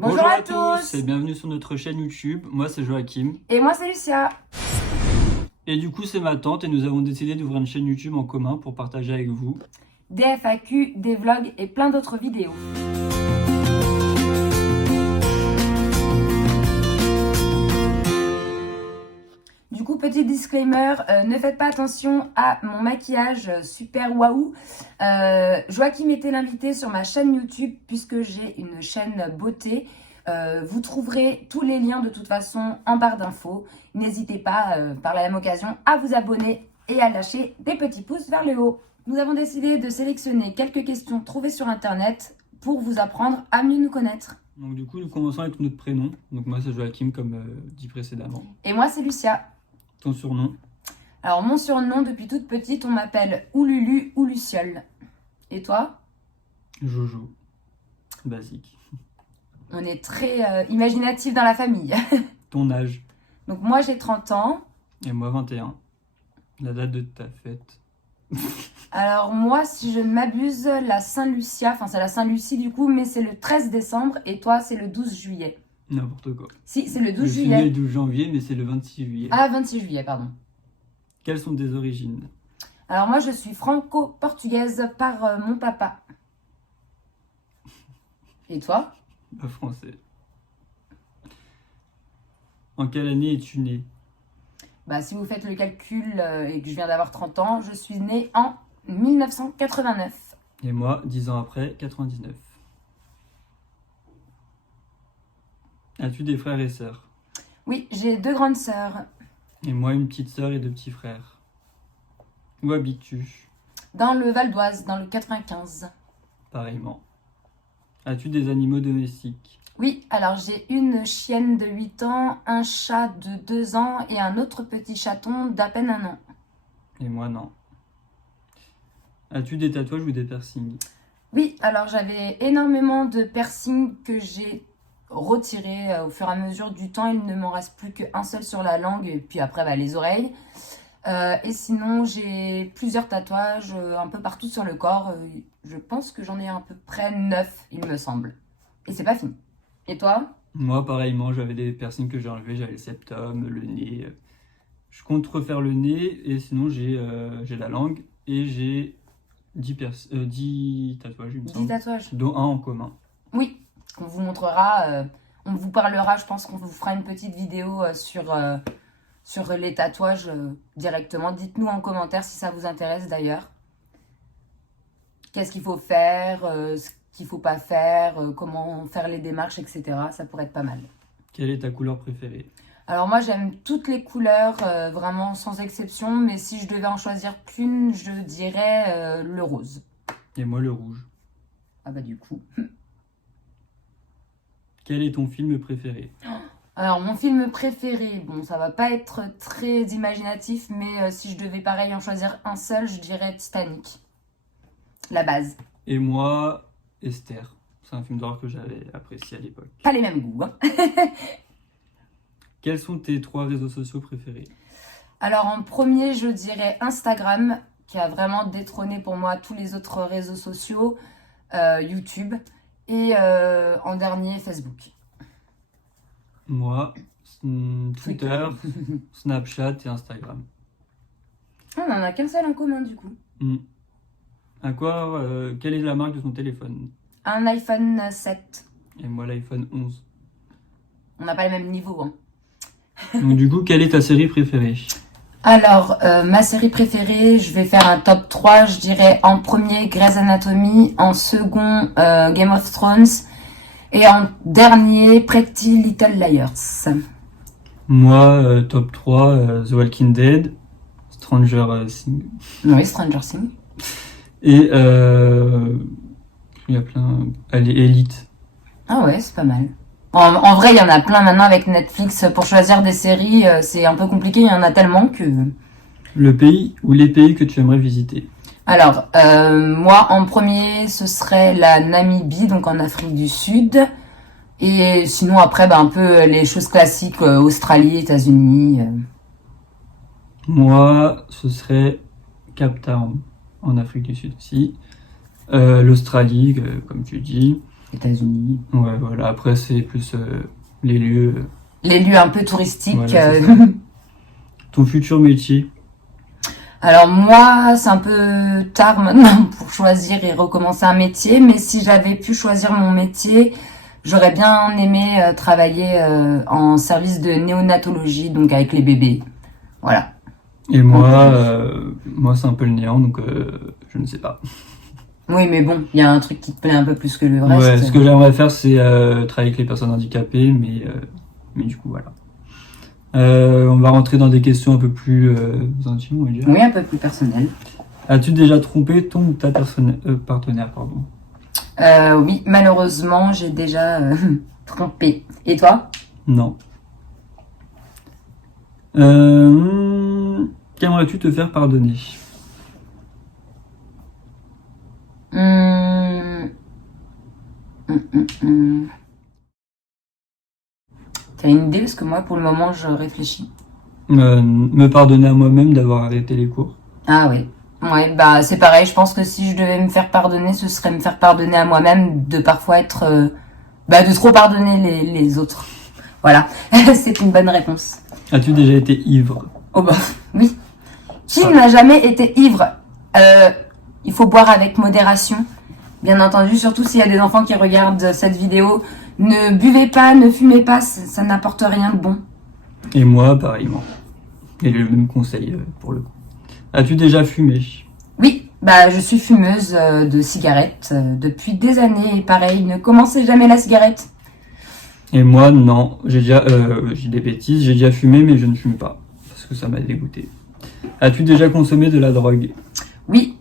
Bonjour à tous et bienvenue sur notre chaîne YouTube. Moi c'est Joachim. Et moi c'est Lucia. Et du coup c'est ma tante et nous avons décidé d'ouvrir une chaîne YouTube en commun pour partager avec vous des FAQ, des vlogs et plein d'autres vidéos. Du coup, petit disclaimer, ne faites pas attention à mon maquillage super waouh. Joachim était l'invité sur ma chaîne YouTube puisque j'ai une chaîne beauté. Vous trouverez tous les liens de toute façon en barre d'infos. N'hésitez pas, par la même occasion, à vous abonner et à lâcher des petits pouces vers le haut. Nous avons décidé de sélectionner quelques questions trouvées sur internet pour vous apprendre à mieux nous connaître. Donc du coup nous commençons avec notre prénom. Donc moi c'est Joachim comme dit précédemment. Et moi c'est Lucia. Ton surnom? Alors mon surnom, depuis toute petite, on m'appelle ou Lulu ou Luciole. Et toi? Jojo. Basique. On est très imaginatif dans la famille. Ton âge? Donc moi j'ai 30 ans. Et moi 21. La date de ta fête? Alors moi, si je ne m'abuse, la Saint-Lucia, enfin c'est la Saint-Lucie du coup, mais c'est le 13 décembre et toi c'est le 12 juillet. N'importe quoi. Si, c'est le 12 Je suis juillet. né le 12 janvier mais c'est le 26 juillet. Ah, 26 juillet, pardon. Quelles sont tes origines? Alors moi je suis franco-portugaise par mon papa. Et toi? Pas français. En quelle année es-tu né? Bah si vous faites le calcul et que je viens d'avoir 30 ans, je suis née en 1989. Et moi, 10 ans après, 99. As-tu des frères et sœurs? Oui, j'ai 2 grandes sœurs. Et moi, une petite sœur et 2 petits frères. Où habites-tu? Dans le Val d'Oise, dans le 95. Pareillement. As-tu des animaux domestiques? Oui, alors j'ai une chienne de 8 ans, un chat de 2 ans et un autre petit chaton d'à peine 1 an. Et moi, non. As-tu des tatouages ou des piercings? Oui, alors j'avais énormément de piercings que j'ai retirés au fur et à mesure du temps. Il ne m'en reste plus qu'un seul sur la langue et puis après les oreilles. Et sinon, j'ai plusieurs tatouages un peu partout sur le corps. Je pense que j'en ai à peu près 9, il me semble. Et c'est pas fini. Et toi? Moi, pareillement, j'avais des piercings que j'ai enlevés. J'avais le septum, le nez. Je compte refaire le nez et sinon j'ai la langue et j'ai 10 tatouages, il me 10 semble. tatouages. Dont un en commun. Oui, on vous montrera, on vous parlera, je pense qu'on vous fera une petite vidéo sur les tatouages directement. Dites-nous en commentaire si ça vous intéresse d'ailleurs. Qu'est-ce qu'il faut faire, ce qu'il ne faut pas faire, comment faire les démarches, etc. Ça pourrait être pas mal. Quelle est ta couleur préférée? Alors moi j'aime toutes les couleurs, vraiment sans exception, mais si je devais en choisir qu'une, je dirais le rose. Et moi le rouge. Ah bah du coup. Quel est ton film préféré? Alors mon film préféré, bon ça va pas être très imaginatif, mais si je devais pareil en choisir un seul, je dirais Titanic. La base. Et moi, Esther. C'est un film d'horreur que j'avais apprécié à l'époque. Pas les mêmes goûts, hein. Quels sont tes 3 réseaux sociaux préférés? Alors en premier, je dirais Instagram, qui a vraiment détrôné pour moi tous les autres réseaux sociaux, YouTube, et en dernier, Facebook. Moi, Twitter, Snapchat et Instagram. On n'en a qu'un seul en commun du coup. Quelle est la marque de ton téléphone? Un iPhone 7. Et moi l'iPhone 11. On n'a pas le même niveau, hein. Donc du coup, quelle est ta série préférée? Alors, ma série préférée, je vais faire un top 3. Je dirais en premier Grey's Anatomy, en second Game of Thrones et en dernier Pretty Little Liars. Moi, top 3, The Walking Dead, Stranger Things. Oui, Stranger Things. Et il y a plein... Allez, Elite. Ah ouais, c'est pas mal. En vrai, il y en a plein maintenant avec Netflix. Pour choisir des séries, c'est un peu compliqué. Il y en a tellement que... Le pays ou les pays que tu aimerais visiter? Alors, moi, en premier, ce serait la Namibie, donc en Afrique du Sud. Et sinon, après, un peu les choses classiques, Australie, États-Unis. Moi, ce serait Cape Town, en Afrique du Sud aussi. L'Australie, comme tu dis. États-Unis. Ouais, voilà. Après, c'est plus les lieux. Les lieux un peu touristiques. Voilà, c'est ça. Ton futur métier? Alors moi, c'est un peu tard maintenant pour choisir et recommencer un métier, mais si j'avais pu choisir mon métier, j'aurais bien aimé travailler en service de néonatologie, donc avec les bébés. Voilà. Et moi, c'est un peu le néant, donc je ne sais pas. Oui, mais bon, il y a un truc qui te plaît un peu plus que le reste. Ouais, ce que j'aimerais faire, c'est travailler avec les personnes handicapées, mais du coup, voilà. On va rentrer dans des questions un peu plus intimes, on va dire. Oui, un peu plus personnel. As-tu déjà trompé ton ou ta partenaire, pardon? Oui, malheureusement, j'ai déjà trompé. Et toi? Non. Qu'aimerais-tu te faire pardonner? T'as une idée? Parce que moi, pour le moment, je réfléchis. Me pardonner à moi-même d'avoir arrêté les cours. Ah oui. Ouais, bah c'est pareil. Je pense que si je devais me faire pardonner, ce serait me faire pardonner à moi-même de parfois être... de trop pardonner les autres. Voilà. C'est une bonne réponse. As-tu déjà été ivre? Oh bah, oui. Qui n'a jamais été ivre? Il faut boire avec modération. Bien entendu, surtout s'il y a des enfants qui regardent cette vidéo. Ne buvez pas, ne fumez pas, ça n'apporte rien de bon. Et moi, pareillement. Et le même conseil pour le coup. As-tu déjà fumé? Oui, bah je suis fumeuse de cigarettes depuis des années. Et pareil, ne commencez jamais la cigarette. Et moi, non. J'ai des bêtises, j'ai déjà fumé, mais je ne fume pas. Parce que ça m'a dégoûté. As-tu déjà consommé de la drogue? Oui,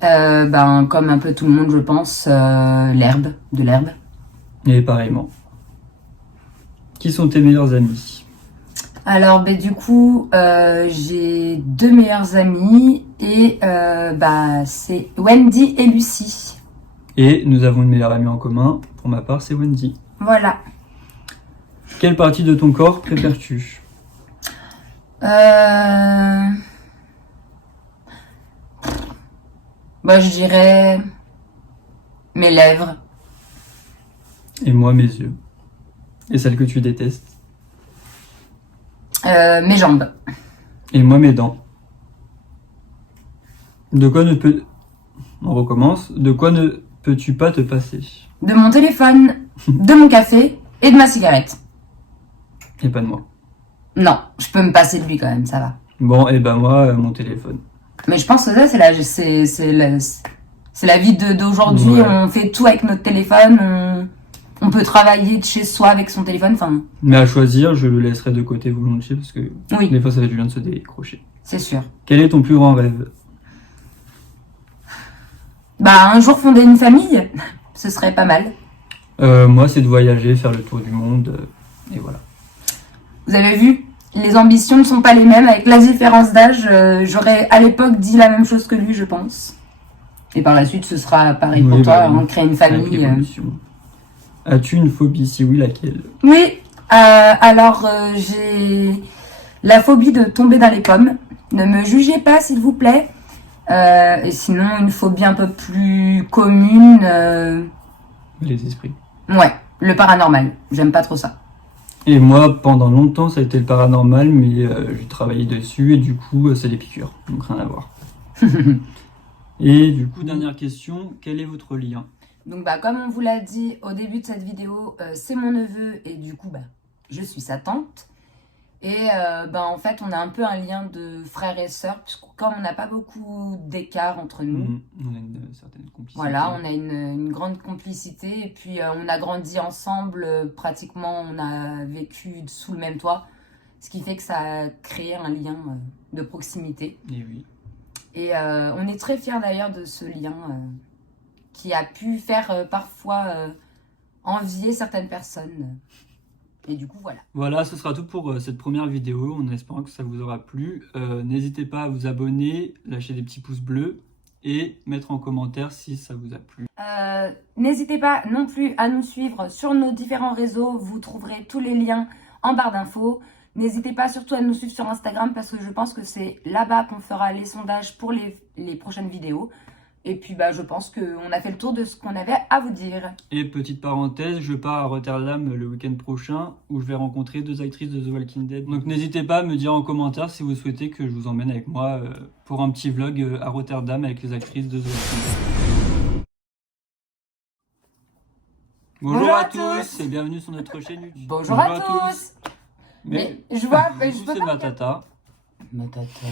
comme un peu tout le monde, je pense, de l'herbe. Et pareillement. Qui sont tes meilleurs amis? Alors, du coup, j'ai deux meilleures amies et c'est Wendy et Lucie. Et nous avons une meilleure amie en commun. Pour ma part, c'est Wendy. Voilà. Quelle partie de ton corps préfères-tu? Je dirais mes lèvres. Et moi, mes yeux. Et celle que tu détestes? Mes jambes. Et moi, mes dents. De quoi ne peux... On recommence. De quoi ne peux-tu pas te passer? De mon téléphone, de mon café et de ma cigarette. Et pas de moi. Non, je peux me passer de lui quand même, ça va. Bon, et ben moi, mon téléphone. Mais je pense que ça, c'est la vie d'aujourd'hui. Ouais. On fait tout avec notre téléphone. On peut travailler de chez soi avec son téléphone. Enfin, Mais à choisir, je le laisserai de côté volontiers parce que oui, des fois, ça fait du bien de se décrocher. c'est sûr. Quel est ton plus grand rêve? Un jour fonder une famille, ce serait pas mal. Moi, c'est de voyager, faire le tour du monde. Et voilà. Vous avez vu, les ambitions ne sont pas les mêmes. Avec la différence d'âge, j'aurais à l'époque dit la même chose que lui, je pense. Et par la suite, ce sera pareil pour toi, oui. créer une Avec famille. l'évolution. As-tu une phobie? Si oui, laquelle? Oui, j'ai la phobie de tomber dans les pommes. Ne me jugez pas, s'il vous plaît. Et sinon, une phobie un peu plus commune. Les esprits. Ouais, le paranormal. J'aime pas trop ça. Et moi, pendant longtemps, ça a été le paranormal, mais j'ai travaillé dessus et du coup, c'est les piqûres. Donc rien à voir. Et du coup, dernière question, quel est votre lien? Donc comme on vous l'a dit au début de cette vidéo, c'est mon neveu et du coup je suis sa tante. Et en fait on a un peu un lien de frère et sœur, puisque comme on n'a pas beaucoup d'écart entre nous, on a une certaine complicité. voilà, on a une grande complicité et puis on a grandi ensemble, pratiquement on a vécu sous le même toit, ce qui fait que ça a créé un lien de proximité. Et oui. Et on est très fiers d'ailleurs de ce lien qui a pu faire parfois envier certaines personnes. Et du coup, voilà. Voilà, ce sera tout pour cette première vidéo, en espérant que ça vous aura plu. N'hésitez pas à vous abonner, lâcher des petits pouces bleus et mettre en commentaire si ça vous a plu. N'hésitez pas non plus à nous suivre sur nos différents réseaux, vous trouverez tous les liens en barre d'infos. N'hésitez pas surtout à nous suivre sur Instagram parce que je pense que c'est là-bas qu'on fera les sondages pour les prochaines vidéos. Et puis je pense qu'on a fait le tour de ce qu'on avait à vous dire. Et petite parenthèse, je pars à Rotterdam le week-end prochain où je vais rencontrer 2 actrices de The Walking Dead. Donc n'hésitez pas à me dire en commentaire si vous souhaitez que je vous emmène avec moi pour un petit vlog à Rotterdam avec les actrices de The Walking Dead. Bonjour à tous et bienvenue sur notre chaîne YouTube. Bonjour à tous. Mais je vois, du coup, c'est ma tata. Ma tata.